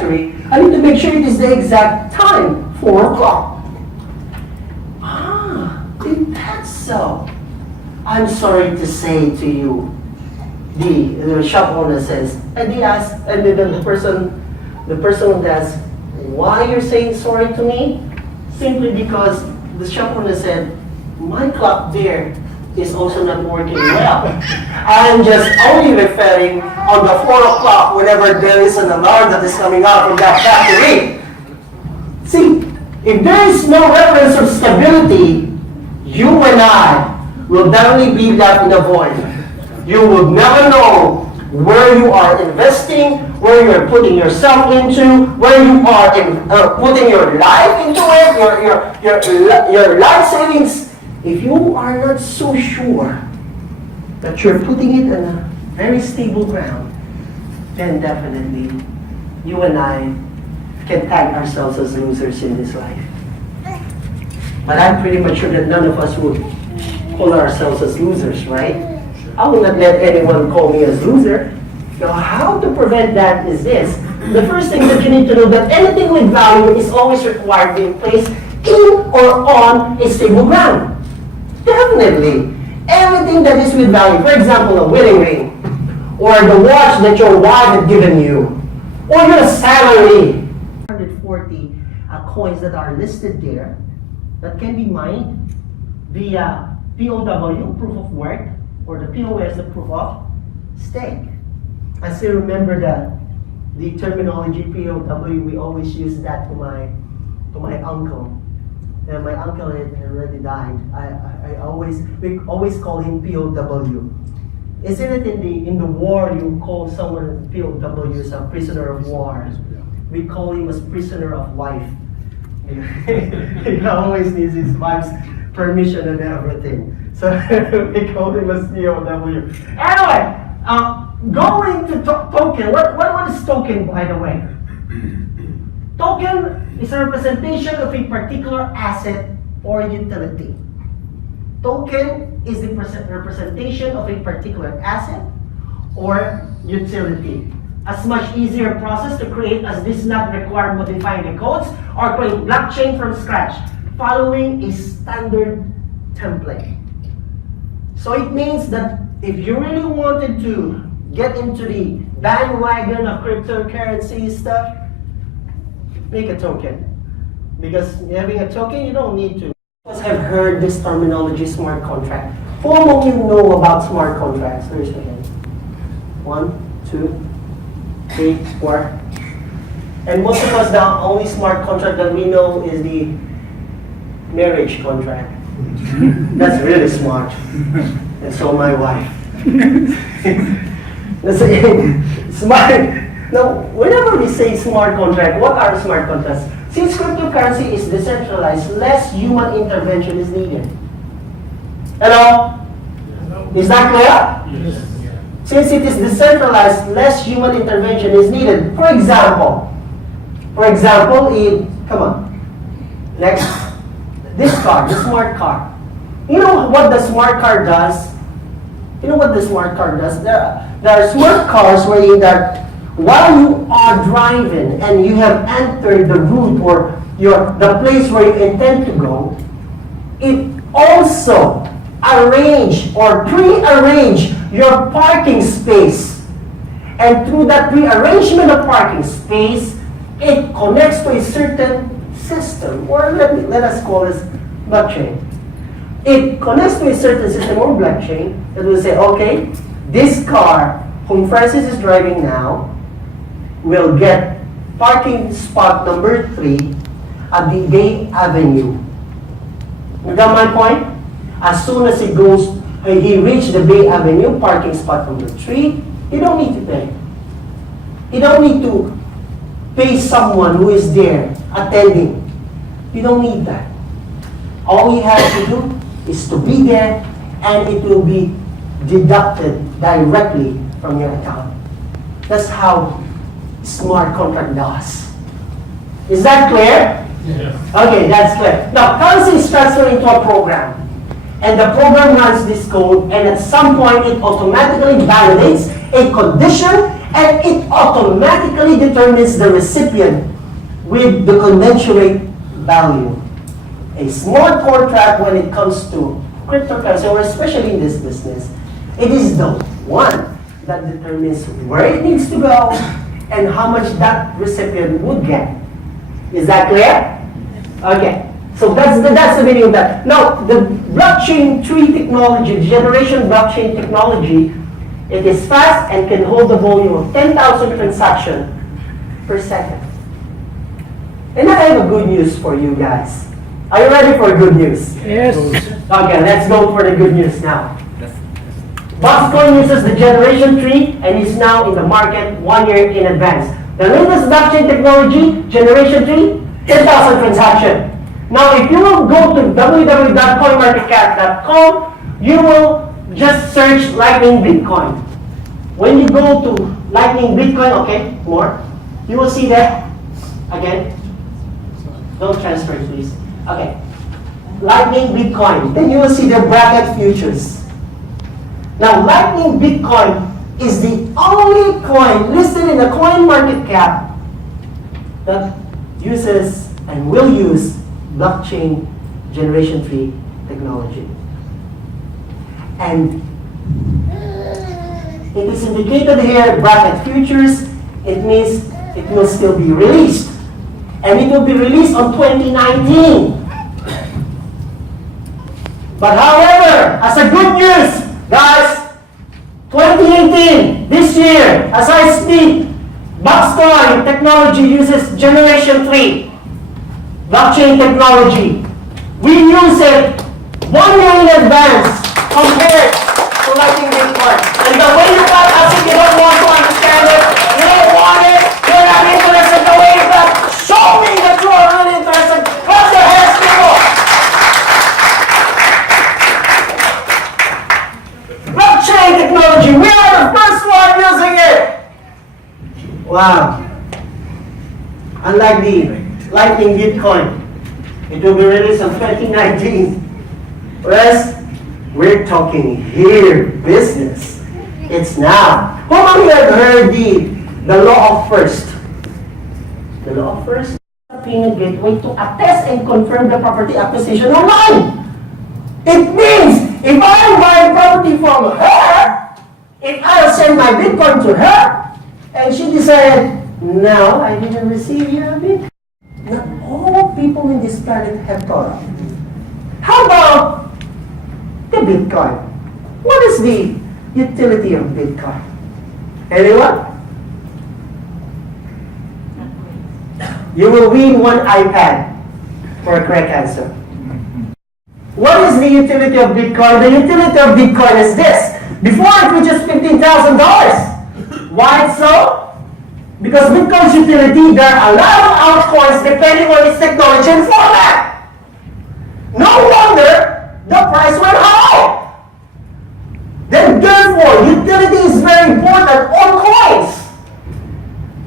factory, I need to make sure it is the exact time, 4 o'clock. If that's so, I'm sorry to say to you, the shop owner says, and he asks, and the person asks, why you're saying sorry to me? Simply because the shop owner said, my clock there is also not working well. I'm just only referring on the 4 o'clock whenever there is an alarm that is coming out from that factory. See, if there is no reference of stability, you and I will definitely be left in a void. You will never know where you are investing, where you are putting yourself into, where you are putting your life into it, your life savings. If you are not so sure that you're putting it on a very stable ground, then definitely you and I can tag ourselves as losers in this life. But I'm pretty much sure that none of us would call ourselves as losers, right? I will not let anyone call me as loser. Now, how to prevent that is this. The first thing that you need to know that anything with value is always required to be placed in or on a stable ground. Definitely. Everything that is with value, for example, a wedding ring, or the watch that your wife had given you, or your salary. 140 coins that are listed there that can be mined via POW, proof of work, or the POS, the proof of stake. I still remember the terminology POW. We always use that to my uncle. And my uncle had already died. We always call him POW. Isn't it in the war you call someone POW as a prisoner of war? We call him as prisoner of wife. He always needs his wife's permission and everything. So we call him as POW. Anyway, going to token. What is token, by the way? Token is a representation of a particular asset or utility. Token is the representation of a particular asset or utility. A much easier process to create, as this does not require modifying the codes or create blockchain from scratch, following a standard template. So it means that if you really wanted to get into the bandwagon of cryptocurrency stuff, make a token. Because having a token, you don't need to. You must have heard this terminology, smart contract. Who among you know about smart contracts? Raise your hand. 1, 2, 3, 4. And most of us, the only smart contract that we know is the marriage contract. That's really smart. And so my wife. Smart. Now, whenever we say smart contract, what are smart contracts? Since cryptocurrency is decentralized, less human intervention is needed. Hello? Is that clear? Yes. Since it is decentralized, less human intervention is needed. For example, come on. Next. This car, the smart car. You know what the smart car does? There are smart cars where while you are driving and you have entered the route or the place where you intend to go, it also arrange or pre-arrange your parking space. And through that pre-arrangement of parking space, it connects to a certain system, or let us call this blockchain. It connects to a certain system or blockchain that will say, okay, this car whom Francis is driving now will get parking spot number 3 at the Bay Avenue. You got my point? As soon as he reached the Bay Avenue parking spot number 3, you don't need to pay. You don't need to pay someone who is there attending. You don't need that. All you have to do is to be there, and it will be deducted directly from your account. That's how smart contract does. Is that clear? Yes. Okay, that's clear. Now, currency is transferred into a program. And the program runs this code, and at some point it automatically validates a condition, And it automatically determines the recipient with the commensurate value. A smart contract, when it comes to cryptocurrency, or especially in this business, it is the one that determines where it needs to go and how much that recipient would get. Is that clear? Okay. So that's the meaning of that. Now, the blockchain tree technology, generation blockchain technology, it is fast and can hold a volume of 10,000 transactions per second. And I have a good news for you guys. Are you ready for good news? Yes. Okay, let's go for the good news now. Buxcoin uses the generation tree and is now in the market 1 year in advance. The latest blockchain technology, generation tree, 10,000 transactions. Now, if you will go to www.coinmarketcap.com, you will just search Lightning Bitcoin. When you go to Lightning Bitcoin, okay, more, you will see that, again, don't transfer please. Okay, Lightning Bitcoin, then you will see the bracket futures. Now, Lightning Bitcoin is the only coin listed in the coin market cap that uses and will use blockchain generation tree technology. And it is indicated here, bracket futures. It means it will still be released. And it will be released on 2019. But however, as a good news, guys, 2018, this year, as I speak, Buxcoin Technology uses Generation 3 blockchain technology. We use it 1 year in advance compared to Lightning Bitcoin. And the way you got us, if you don't want to understand it, you don't want it, you're not interested, the way you got, show me that you are really interested. Clap your hands, people! Blockchain technology, we are the first one using it! Wow. Unlike the Lightning Bitcoin, it will be released in 2019. Whereas, we're talking here business. It's now. How many have heard the law of first? The law of first? A payment gateway to attest and confirm the property acquisition online. It means, if I buy property from her, if I'll send my Bitcoin to her, and she decided, no, I didn't receive your Bitcoin. Not all people in this planet have thought of. How about the Bitcoin? What is the utility of Bitcoin? Anyone? You will win one iPad for a correct answer. What is the utility of Bitcoin? The utility of Bitcoin is this. Before it reaches $15,000. Why so? Because Bitcoin's utility, there are a lot of altcoins depending on its technology and format. No wonder the price went high. Then therefore, utility is very important on coins.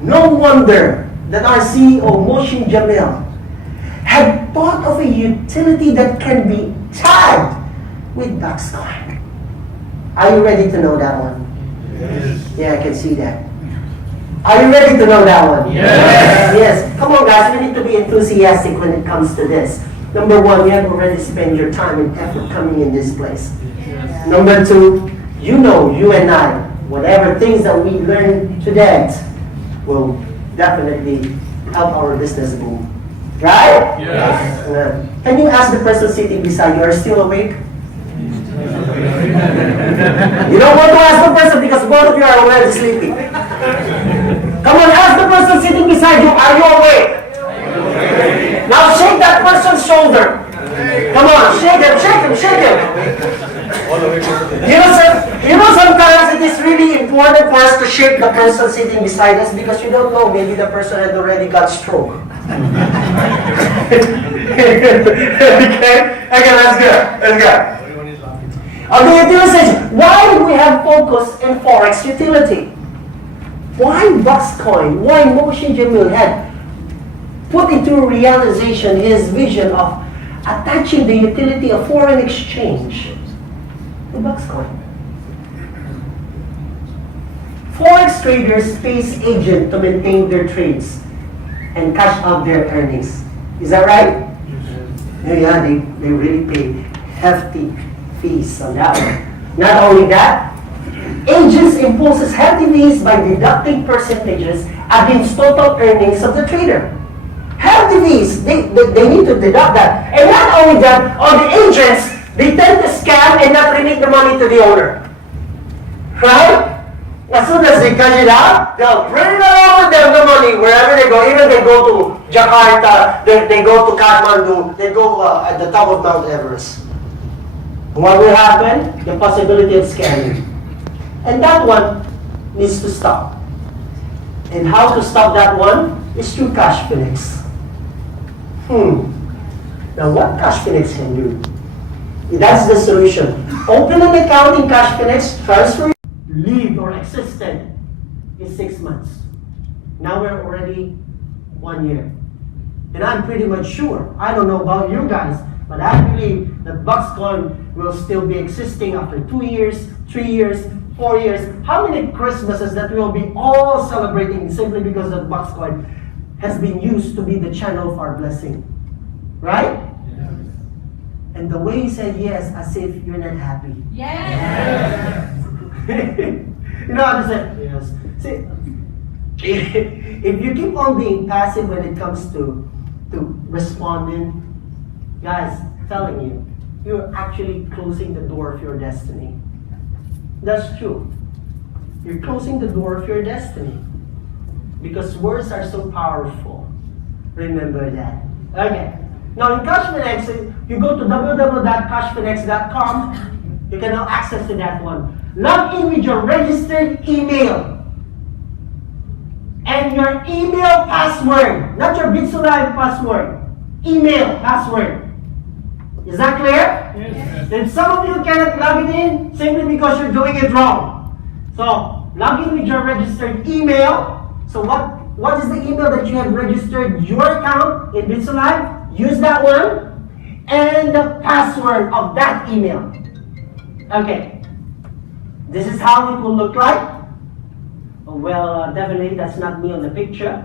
No wonder that our CEO, Moshe Jamil, had thought of a utility that can be tagged with Buxcoin. Are you ready to know that one? Yes. Yeah, I can see that. Are you ready to know that one? Yes. Yes. Come on, guys. We need to be enthusiastic when it comes to this. Number one, you have already spent your time and effort coming in this place. Yes. Number two, you know, you and I, whatever things that we learn today will definitely help our business boom. Right? Yes. Can you ask the person sitting beside you, are you still awake? You don't want to ask the person because both of you are already sleeping. Come on, ask the person sitting beside you, are you awake? Now shake that person's shoulder. Come on, shake him, shake him, shake him. You know, sometimes it is really important for us to shake the person sitting beside us because you don't know, maybe the person had already got stroke. Okay, let's go. Okay, utilization. Why do we have focus in Forex utility? Why Buxcoin? Why Moshe Jamil had put into realization his vision of attaching the utility of foreign exchange to Buxcoin? Forex traders pays agent to maintain their trades and cash out their earnings. Is that right? Yeah, they really pay hefty fees on that one. Not only that, agents imposes hefty fees by deducting percentages against total earnings of the trader. Hefty fees, they need to deduct that. And not only that, on the agents, they tend to scam and not remit the money to the owner. Right? As soon as they cash it out, they'll bring along with them the money wherever they go. Even they go to Jakarta, they go to Kathmandu, they go at the top of Mount Everest. What will happen? The possibility of scamming. And that one needs to stop. And how to stop that one is through Cash Phoenix. Now what Cash Phoenix can do? That's the solution. Open an account in Cash Phoenix, transfer, lived or existed in 6 months. Now we're already 1 year. And I'm pretty much sure, I don't know about you guys, but I believe that Buxcoin will still be existing after 2 years, 3 years, 4 years. How many Christmases that we will be all celebrating simply because that Buxcoin has been used to be the channel of our blessing. Right? Yes. And the way he said yes, as if you're not happy. Yes. You know how to say yes. See, if you keep on being passive when it comes to responding, guys, I'm telling you, you're actually closing the door of your destiny. That's true. You're closing the door of your destiny. Because words are so powerful. Remember that. Okay. Now in CashPhoenix, you go to www.cashphoenix.com. You can now access to that one. Log in with your registered email. And your email password. Not your BitSolive password. Email password. Is that clear? Yes. Then some of you cannot log it in simply because you're doing it wrong. So log in with your registered email. So what is the email that you have registered your account in BitSolive? Use that one. And the password of that email. Okay. This is how it will look like. Well, definitely that's not me on the picture.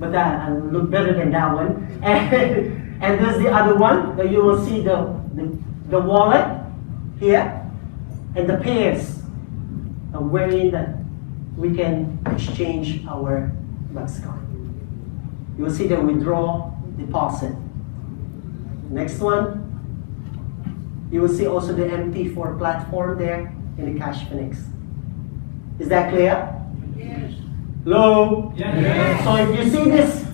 But I look better than that one. And there's the other one. That you will see the wallet here. And the pairs wherein that we can exchange our Buxcoin. You will see the withdraw deposit. Next one. You will see also the MT4 platform there in the Cash Phoenix. Is that clear? Yes. Hello? Yes. So if you see this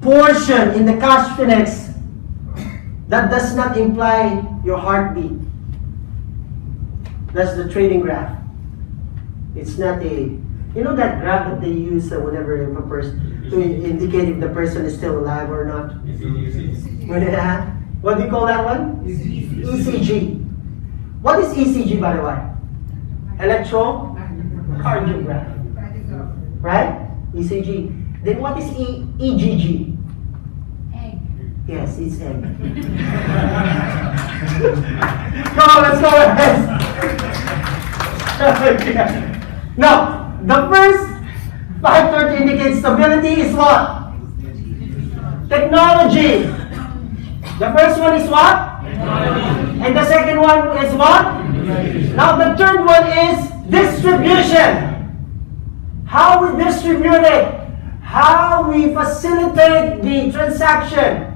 portion in the Cash Phoenix, that does not imply your heartbeat. That's the trading graph. It's not a, you know that graph that they use whenever if a person to indicate if the person is still alive or not. What do you call that one? ECG. What is ECG, by the way? Electrocardiograph. Right? ECG. Then what is EGG? Egg. Yes, it's egg. Come on, let's go ahead. Now, the first factor to indicate stability is what? Technology. The first one is what? Technology. And the second one is what? Technology. Now the third one is distribution. How we distribute it. How we facilitate the transaction.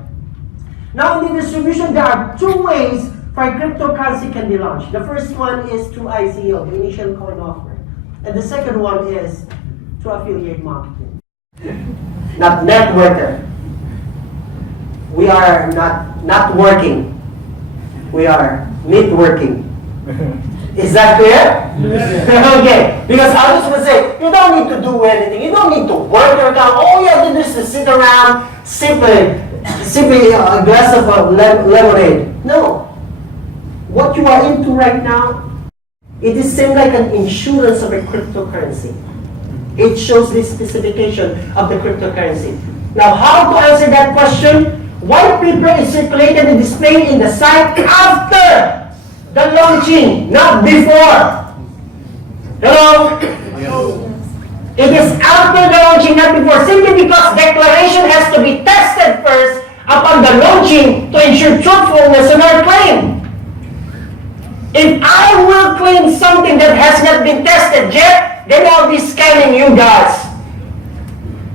Now in the distribution, there are two ways for a cryptocurrency can be launched. The first one is through ICO, the initial coin offering. And the second one is through affiliate marketing. Not networker. We are not working. We are networking. Is that clear? Yes. Okay. Because I was going to say, you don't need to do anything. You don't need to work your account. All you have to do is to sit around, sipping a glass of lemonade. No. What you are into right now, it is same like an insurance of a cryptocurrency. It shows the specification of the cryptocurrency. Now, how to answer that question? White paper is circulated and displayed in the site after the launching, not before. Hello? It is after the launching, not before, simply because declaration has to be tested first upon the launching to ensure truthfulness in our claim. If I will claim something that has not been tested yet, then I'll be scamming you guys.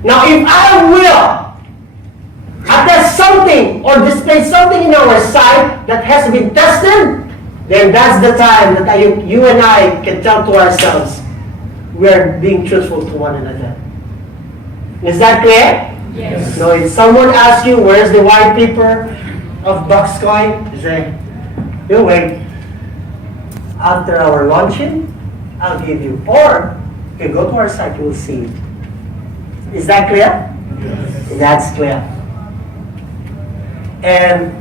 Now, if I will attest something or display something in our site that has been tested, then that's the time that you and I can tell to ourselves, we are being truthful to one another. Is that clear? Yes. So if someone asks you, where's the white paper of Buxcoin? You say, you wait. After our launching, I'll give you. Or, you can go to our site, you will see it. Is that clear? Yes. That's clear. And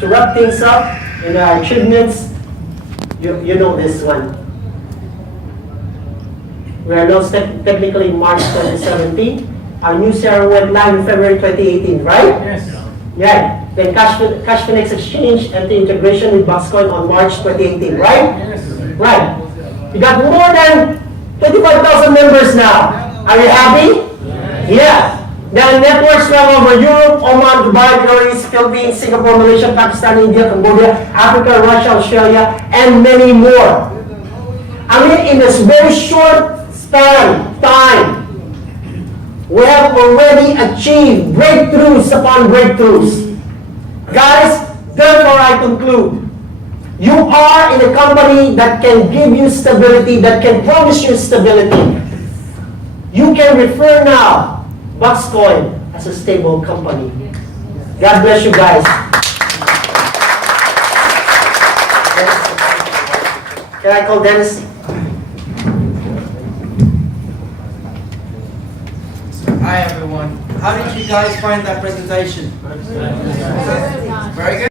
to wrap things up, in our achievements, you know this one. We are now technically March 2017. Our new CRM went live in February 2018, right? Yes. Yeah. Then Cash Phoenix Exchange and the integration with Buxcoin on March 2018, right? Yes. Right. We got more than 25,000 members now. Are you happy? Yes. Yeah. The networks now over Europe, Oman, Dubai, Greece, Philippines, Singapore, Malaysia, Pakistan, India, Cambodia, Africa, Russia, Australia, and many more. I mean, in this very short span of time, we have already achieved breakthroughs upon breakthroughs. Guys, therefore I conclude, you are in a company that can give you stability, that can promise you stability. You can refer now Buxcoin as a stable company. God bless you guys. Can I call Dennis? Hi everyone. How did you guys find that presentation? Very good.